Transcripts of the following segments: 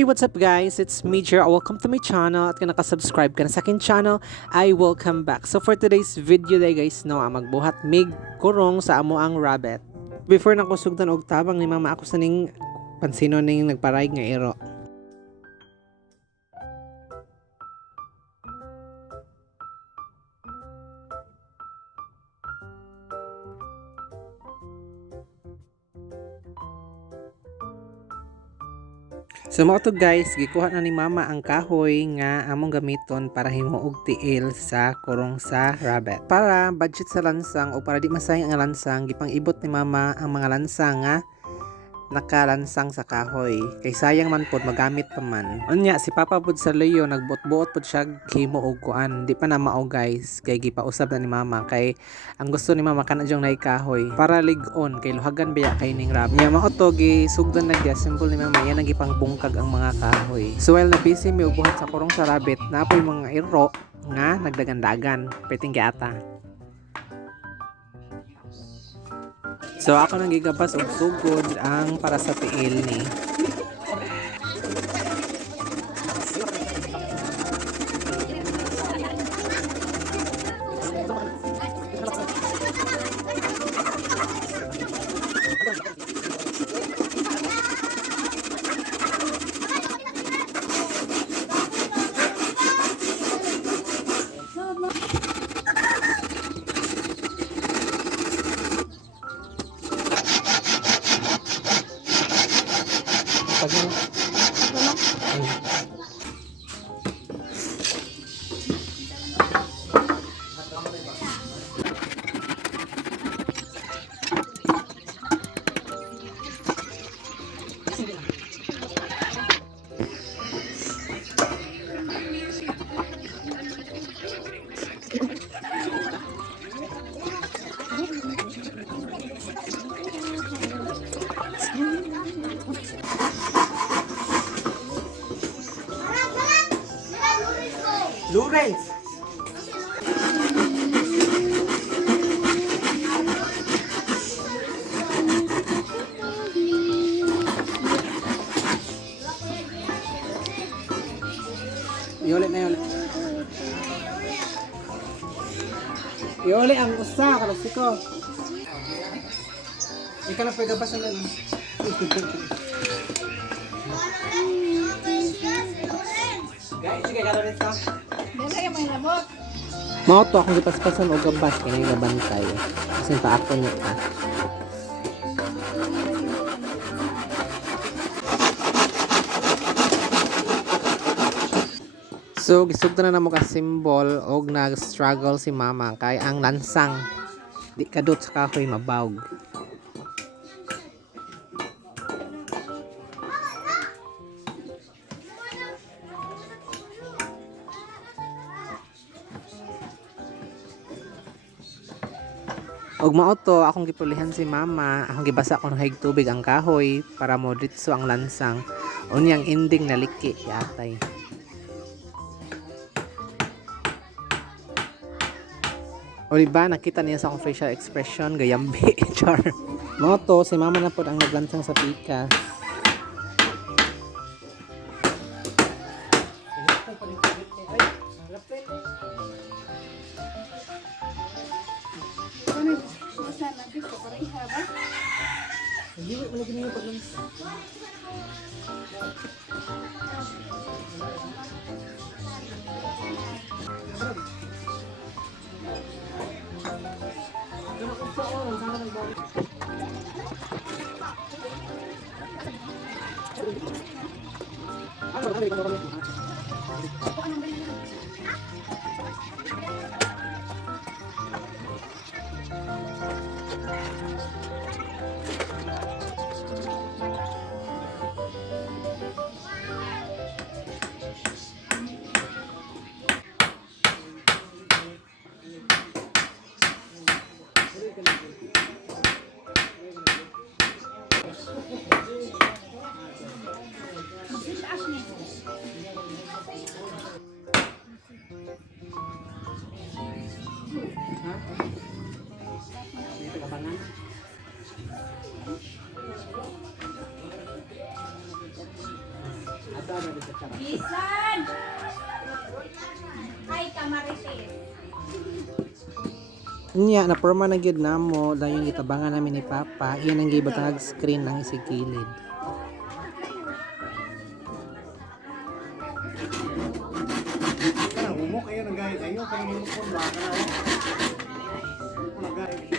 Hey, what's up guys? It's me, Jer. Welcome to my channel. At kung nakasubscribe ka na sa akin channel, I welcome back. So for today's video day guys, no, magbuhat mig kurong sa amo ang rabbit. Before nang kusugdan og tabang ni mama ako sa ning pansino ning nagparayg nga iro. So mga to guys, gikuha na ni mama ang kahoy nga among gamiton para himuog tiil sa kurong sa rabbit. Para budget sa lansang o para di masayang ang lansang, gipang ibot ni mama ang mga lansang nga nakalansang sa kahoy. Kay sayang man pod magamit pa man. Unya si Papa pod sa Leo nagbuot-buot pod siya himuog kuan. Di pa na mao guys, kay gipausab na ni mama kay ang gusto ni mama kana jong nay kahoy para lig-on kay luhagan biya kay ning rabbit. Nya mao to gisugdan na dia simple ni mama yan ang gipangbungkag ang mga kahoy. So while na busy mi ubuhat sa kurong sa rabbit, napoy mga iro nga nagdagandagan peting giata. So ako nang gigabas og sugod ang para sa tiil ni. Lawrence! Iulit na iulit. Iulit ang usa, kalasiko. Ikaw na pagabas na lang. Guys, sige ka rin sa. Mao to akong gipaspasan og gabas kay gabantay. Kasi paako niya ta. So gisugdan na namo ka symbol og nag-struggle si mama kay ang lansang di kadot sa kahoy mabawg. Og mao to akong gipulihan si mama, akong gibasa ko ng haig tubig ang kahoy para mo ditso ang lansang. Unyang ending na liki yatay. O diba nakita niya sa akong facial expression gayambi char. Mao to si mama na pod ang naglansang sa pikas. Hindi mo lagi niyo paglansang. Bisan! Ay, kamarites. Nya na porma na gyud namo dayon gitabangan namin ni Papa. Iyan ang gibatag screen ng isig kilid. Kana humok ayo nang gayud ayo kay mo kon ba kana. Ko na gayud.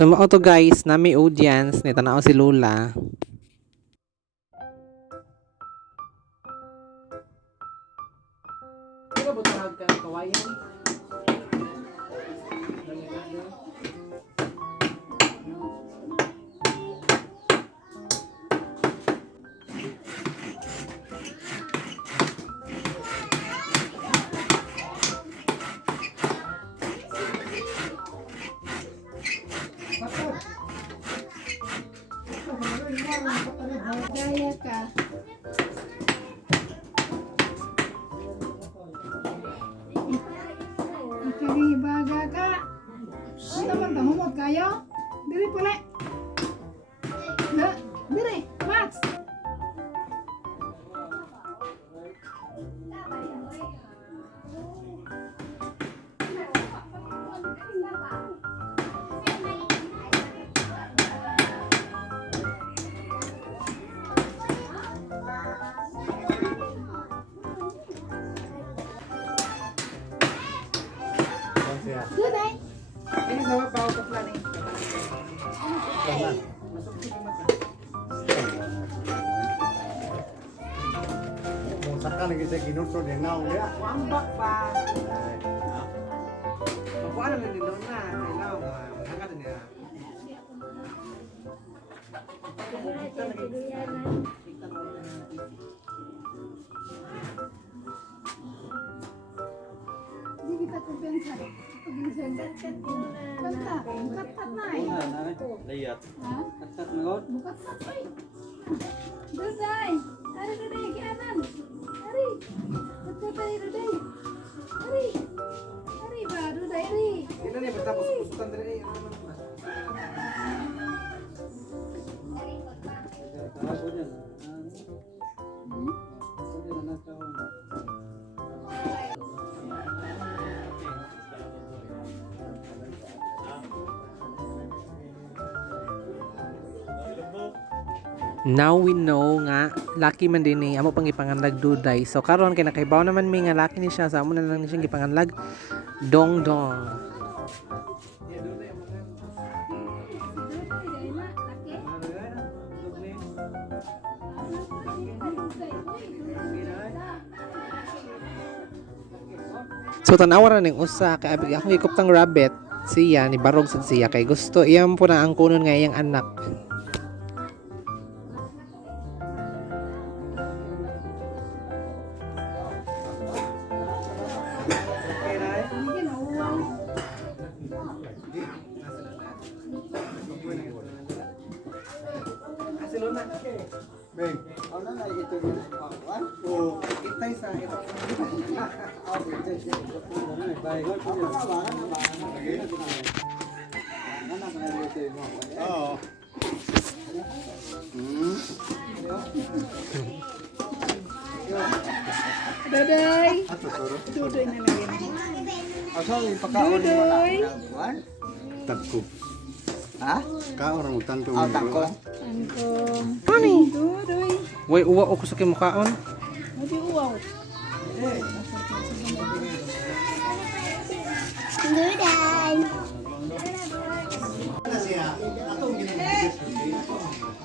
So mao to guys, nami audience ni tanaw si Lola. Ano ba tawag ka kawayan? Gaya ka. Ikaribaga ka. Ano naman tahumot kayo? Diri pala. Diri, Max. Dunay. Ini sama bawa ke planning. Mo saka lagi sa ginutod yang naong dia. Wambak pa. Paano na nilo na? Kailaw nga. Hanggat niya. Di kita kumpensa. Kanta, bukat-kat na eh. Layat. Ha? Bukat-kat na eh. Duday! Ari, Duday, kianan! Ari! Bukat ari, Duday! Ari! Ari ba, Duday, Ari! Kita nih betapa pusutan dari Now we know nga laki man din ni amo pang ipanganlag Duday. So karon kay nakaibaw naman mi nga laki ni siya sa amo na lang ni siyang gipanganlag Dong Dong. So tanawa ra ning usa kay abi akong gikuptang rabbit siya ni barog sad siya kay gusto iyam po na ang kunon nga iyang anak. Hindi na uwang. Beng. Ano na ito din pangwan? O Itay sa ito. Oo. Duday! Ato soro. Duday na lang yan. Asa ni pakaon mo na? Duday! Tagko. Ha? Kaon ra mo tanto. Oh, tangko. Angkong. Ani? Duday! Way uwa ko sa kimukaon. Hindi uwaw.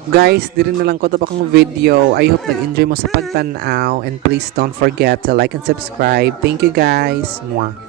Guys, diri na lang ko to pa kong video. I hope nag-enjoy mo sa pagtanaw and please don't forget to like and subscribe. Thank you guys. Mwah.